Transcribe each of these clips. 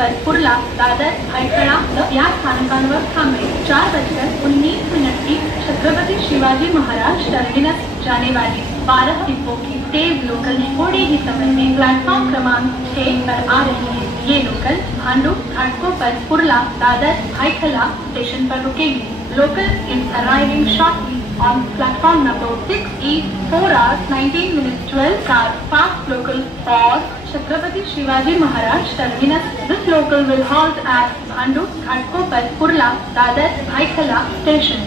पर कुर्ला, दादर, भायखळा या स्थानकांवर थांबे। 4:19 की छत्रपति शिवाजी महाराज टर्मिनस जाने वाली 12 डिब्बों की तेज लोकल थोड़े ही समय में प्लेटफॉर्म क्रमांक 6 पर आ रही है। ये लोकल भांडुप घाटकों पर कुर्ला, दादर, भायखला स्टेशन पर रुकेगी। Local is arriving shortly on platform number 6E 4 hours 19 minutes 12 car fast local for Chhatrapati Shivaji Maharaj terminus. This local will halt at Bhandup, Ghatkopar, Kurla, Dadar, Bhaikhala station.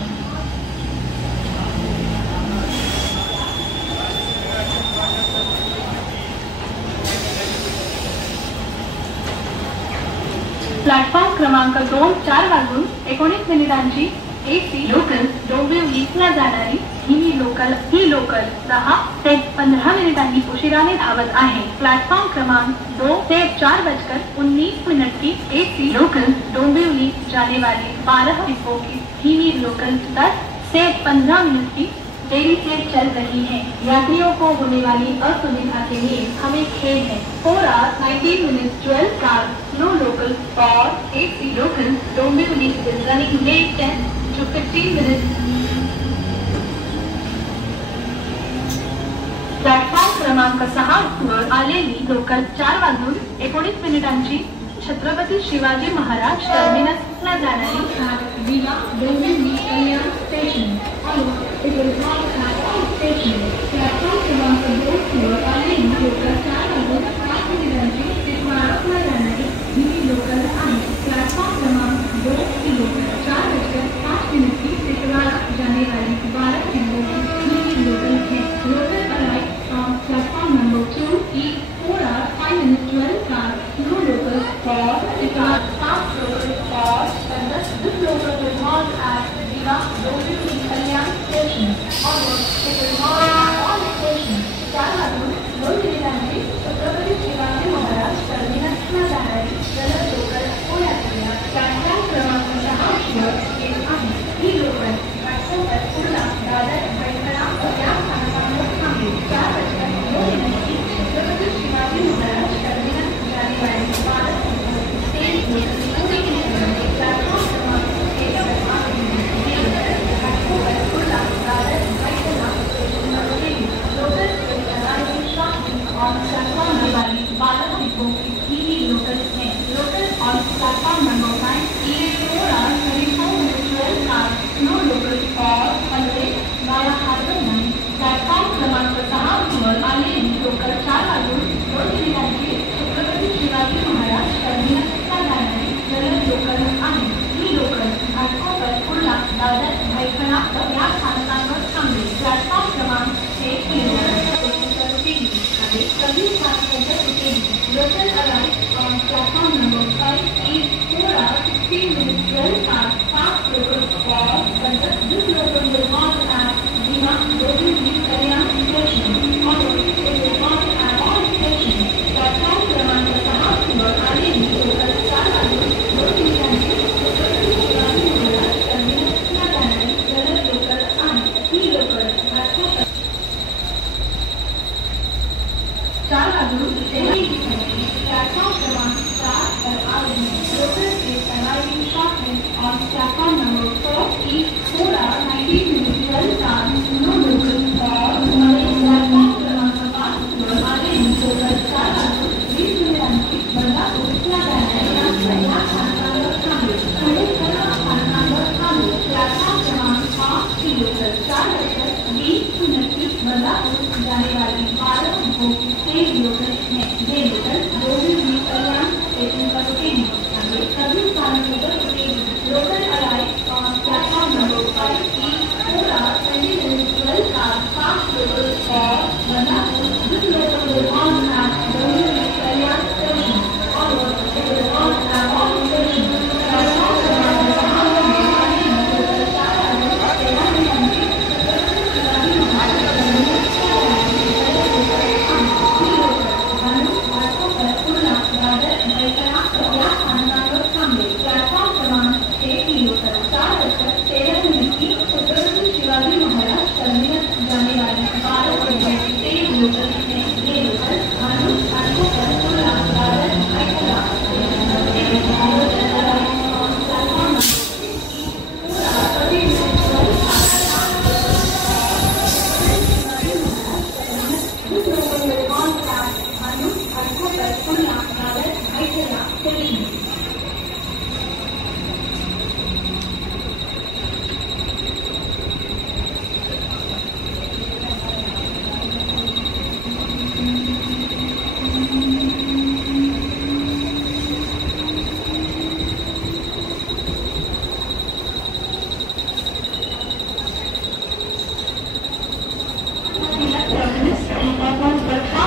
Platform क्रमांक 2 4 वाजून 19 मिनिटांची AC local डोंबिवलीला जाणारी ही local 10 ते 15 मिनिटांनी उशिराने धावत आहे। Platform क्रमांक 2 से 4:19 की AC लोकल डोंबिवली जाने वाली 12 डिब्बों की धीमी लोकल 10 से 15 मिनट की देरी से चल रही है। यात्रियों को होने वाली असुविधा के लिए हमें खेद है। 4 hours 19 minutes 12 car no local for AC local Dombivli is running late 10 to 15 minutes. Platform क्रमांक 6 वर आलेली लोकल 4 वाजून 19 मिनिटांची छत्रपती शिवाजी महाराज टर्मिनसला जाणारी विवा डोंबिवली कल्याण स्टेशन प्लॅटफॉर्म क्रमांक 2 वर आलेली लोकल 4 वाजून 5 मिनिटांची तिथवारला जाणारी ही लोकल आहे। प्लॅटफॉर्म क्रमांक 2 की लोकल 4:05 की तिथवारा जाने वाली 12 डिब्बों की लोकल है। Local arrive from platform number 2E 4 hours 5 minutes 12 car no local for Tikwara fast local for this local will halt at Viva Dombivli Kalyan station. Onwards it will halt at all stations. 4 वाजून 2 मिनिटांची छत्रपती शिवाजी महाराज टर्मिनसला जाणारी जलद local पुण्यातल्या platform क्रमांक 6 वर येत आहे। ही local Ghatkopar, Kurla, Dadar, Byculla या स्थानकांवर थांबेल। 4:02 मिनिटांची छत्रपती शिवाजी महाराज टर्मिनस जाने वाली 12 तेज लोकल पूरी दिशेमध्ये प्लॅटफॉर्म क्रमांक 1 पर आ रही है। घाटकोपर, कुर्ला, दादर, भायखळा स्टेशनवर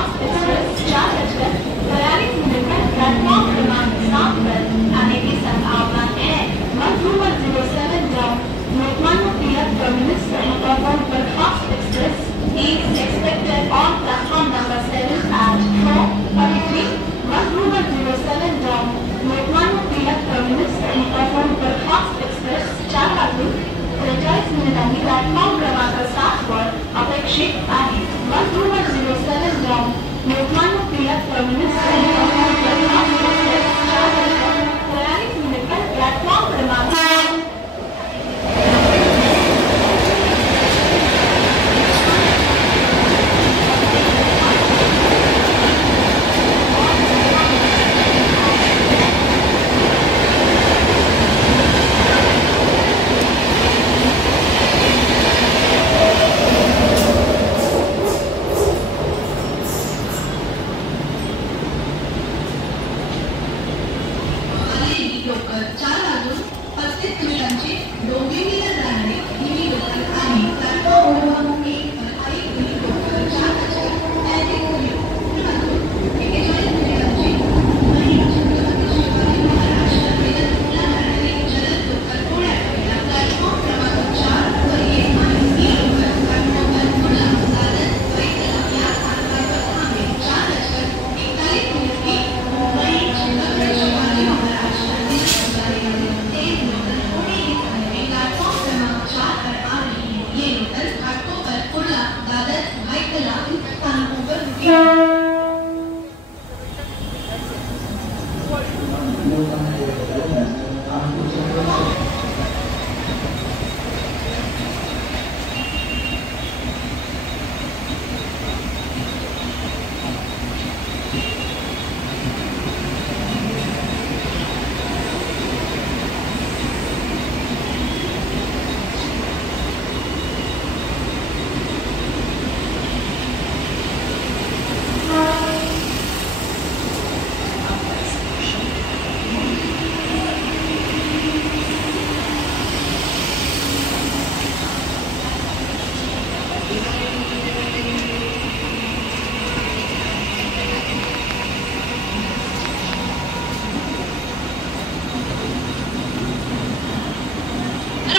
बर्खास्त एक्सप्रेस 4:43 पर प्लेटफॉर्म क्रमांक 7 पर आने की संभावना है। 12107 डाउन लोकमान्य तिलक टर्मिनस पर बर्खास्त express is expected on platform number 7 at 4:43. 12107 down Lokmanya Tilak terminus पर बर्खास्त एक्सप्रेस 4:43 मिनिटांनी प्लॅटफॉर्म क्रमांक 7 वर अपेक्षित आहे। 12107 डाउन लोकमान्य तिलक टर्मिनस पर बर्खास्त एक्सप्रेस 4:43 मिनिट पर प्लॅटफॉर्म क्रमांक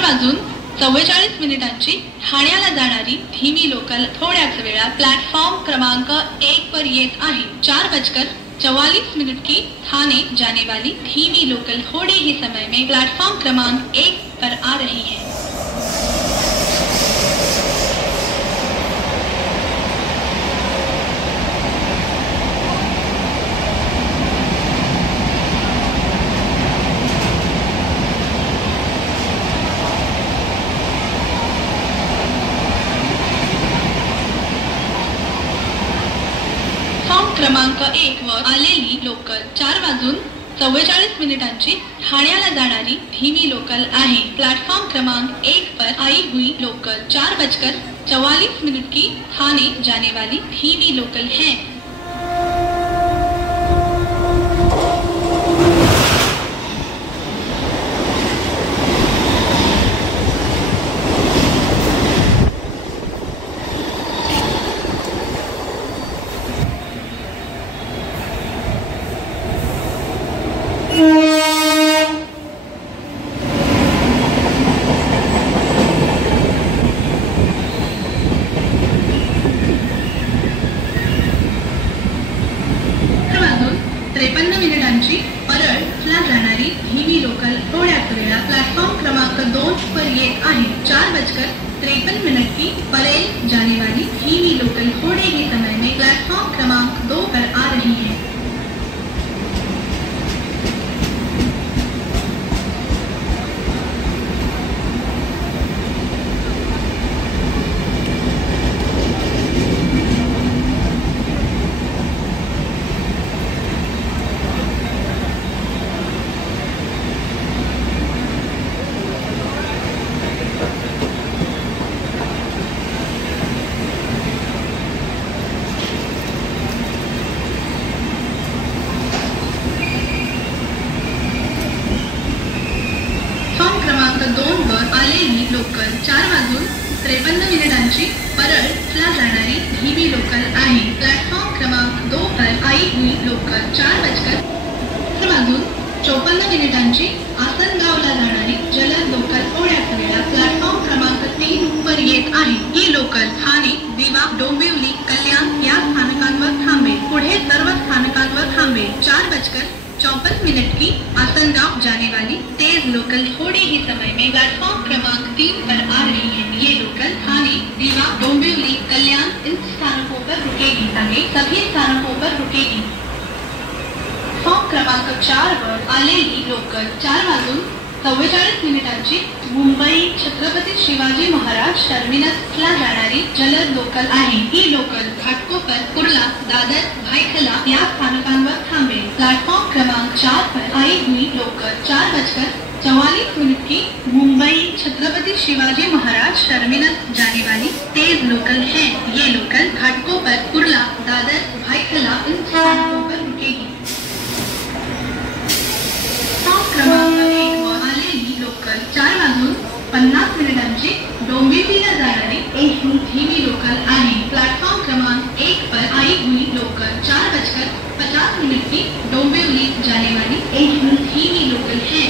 वाजून 44 मिनिटांची ठाण्याला जाणारी धीमी लोकल थोड्याच वेळा प्लेटफॉर्म क्रमांक 1 पर येत आहे। 4:44 की थाने जाने वाली धीमी लोकल थोड़े ही समय में प्लेटफॉर्म क्रमांक 1 पर आ रही है। क्रमांक 1 वर आलेली लोकल 4:44 ठाण्याला जाणारी धीमी लोकल आहे। प्लेटफॉर्म क्रमांक 1 पर आई हुई लोकल 4:44 की थाने जाने वाली धीमी लोकल है। परळला जाणारी धीमी लोकल थोड्याच वेळा प्लेटफॉर्म क्रमांक 2 पर येत आहे। 4:53 की परेल जाने वाली धीमी लोकल थोड़े ही समय में प्लेटफॉर्म क्रमांक 2 पर आ रही है। 13:53 परळला जाणारी धीमी लोकल आहे. प्लॅटफॉर्म क्रमांक 2 पर आई हुई लोकल 4:54 आसनगावला जाणारी जलद लोकल थोड्याच वेळा प्लॅटफॉर्म क्रमांक 3 पर येत आहे. ही लोकल ठाणे, दिवा, डोंबिवली, कल्याण या स्थानकांवर थांबेल. पुढे सर्व स्थानकांवर थांबेल. 4:54 की आसनगांव जाने वाली तेज लोकल थोड़े ही समय में प्लेटफॉर्म क्रमांक 3 पर आ रही है. ये लोकल ठाणे, दीवा, डोंबिवली, कल्याण इन स्थानकों पर रुकेगी. आगे सभी स्थानकों पर रुकेगी. प्लेटफॉर्म क्रमांक 4 वर आलेली लोकल 4:44 मुंबई छत्रपती शिवाजी महाराज टर्मिनसला जाणारी जलद लोकल आहे. ही लोकल घाटकोपर, कुर्ला, दादर, भायखला या स्थानकांवर थांबेल. प्लॅटफॉर्म क्रमांक 4 पर आई हुई लोकल 4:44 की मुंबई छत्रपति शिवाजी महाराज टर्मिनस जाने वाली तेज लोकल है. ये लोकल घाटकोपर, कुर्ला, दादर, भायखला इन स्थानकों पर रुकेगी. क्रमांक 1 वर आलेली लोकल 4:50 डोंबिवलीला जाणारी एक धीमी लोकल आहे. प्लॅटफॉर्म क्रमांक 1 पर आई हुई लोकल 4:50 की डोंबिवली जाने वाली एक धीमी लोकल है.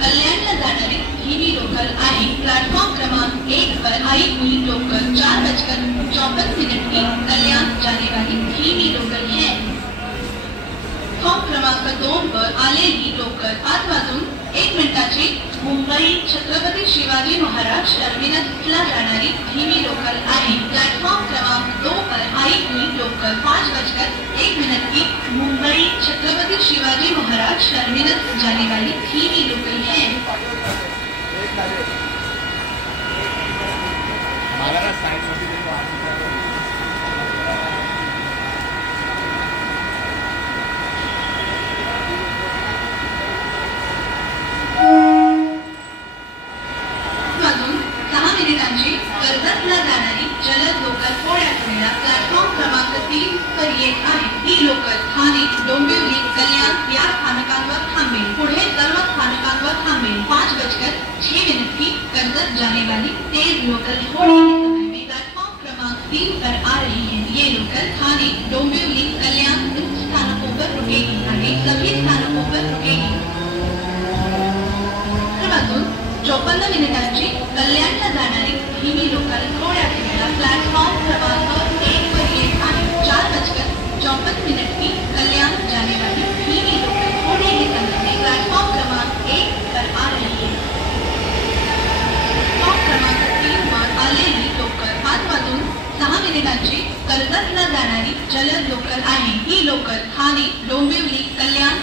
कल्याणला जाणारी धीमी लोकल आहे. प्लॅटफॉर्म क्रमांक 1 पर आई हुई लोकल 4:54 की कल्याण जाने वाली धीमी लोकल है. प्लॅटफॉर्म क्रमांक 2 पर आलेली लोकल 5:01 मुंबई छत्रपती शिवाजी महाराज टर्मिनसला जाणारी धीमी लोकल आहे. प्लॅटफॉर्म क्रमांक 2 पर आई हुई लोकल 5:01 की मुंबई छत्रपति शिवाजी महाराज टर्मिनस जाने वाली धीमी लोकल है. कर्जतला जाणारी जलद लोकल थोड्याच वेळा प्लॅटफॉर्म क्रमांक 3 पर येत आहे. ही लोकल ठाणे, डोंबिवली, कल्याण या स्थानकांवर थांबेल. पुढे सर्व स्थानकांवर थांबेल. 5:06 की कर्जत जाने वाली तेज लोकल थोड़ी ही समय में प्लेटफॉर्म क्रमांक 3 पर आ रही है. ये लोकल ठाणे, डोंबिवली, कल्याण इन स्थानकों पर रुकेगी. आगे सभी स्थानकों पर रुकेगी. 54 कल्याणला जाणारी धीमी लोकल थोड्याच वेळा प्लॅटफॉर्म क्रमांक 1 पर येत आहे. 4:54 की कल्याण जाने वाली धीमी लोकल थोड़े ही समय में प्लॅटफॉर्म क्रमांक 1 पर आ रही है. प्लॅटफॉर्म क्रमांक 3 वर आलेली लोकल 5:06 कर्जतला जाणारी जलद लोकल आहे. ही लोकल ठाणे, डोंबिवली, कल्याण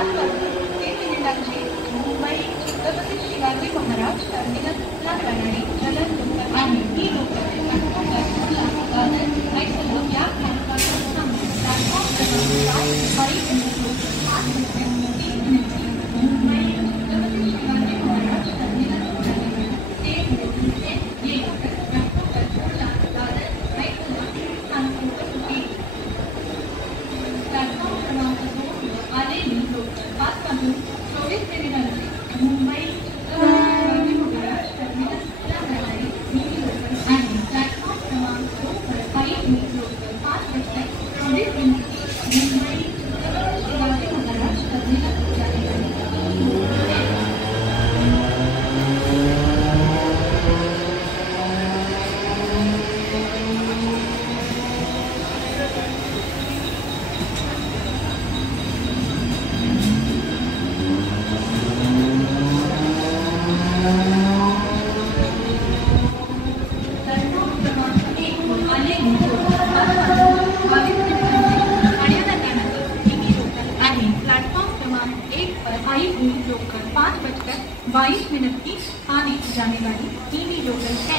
5:03 मुंबई छत्रपती शिवाजी महाराज टर्मिनसला जाणारी चलन लोकल आहे. ही लोकल ऑक्टोबर 16 दादर ऐकलं या स्थानकावर थांबते. प्लॅटफॉर्म क्रमांक 4 लोकल 5:30 मुंबई छत्रपती शिवाजी महाराज टर्मिनस जाणारी ते ऑक्टोबर 16 दादर ऐकलं स्थानकावर प्लॅटफॉर्म क्रमांक 2 आलेली लोकल 5:24 मुंबई छत्रपती महाराज टर्मिनसला जाणारी ही लोकल आहे. प्लॅटफॉर्म क्रमांक 2 वर पहिली लोकल 5:24 मुंबई छत्रपती शिवाजी महाराज टर्मिनस जाणारी लोकल 5:22 की आने जाने वाली टीवी लोकल है.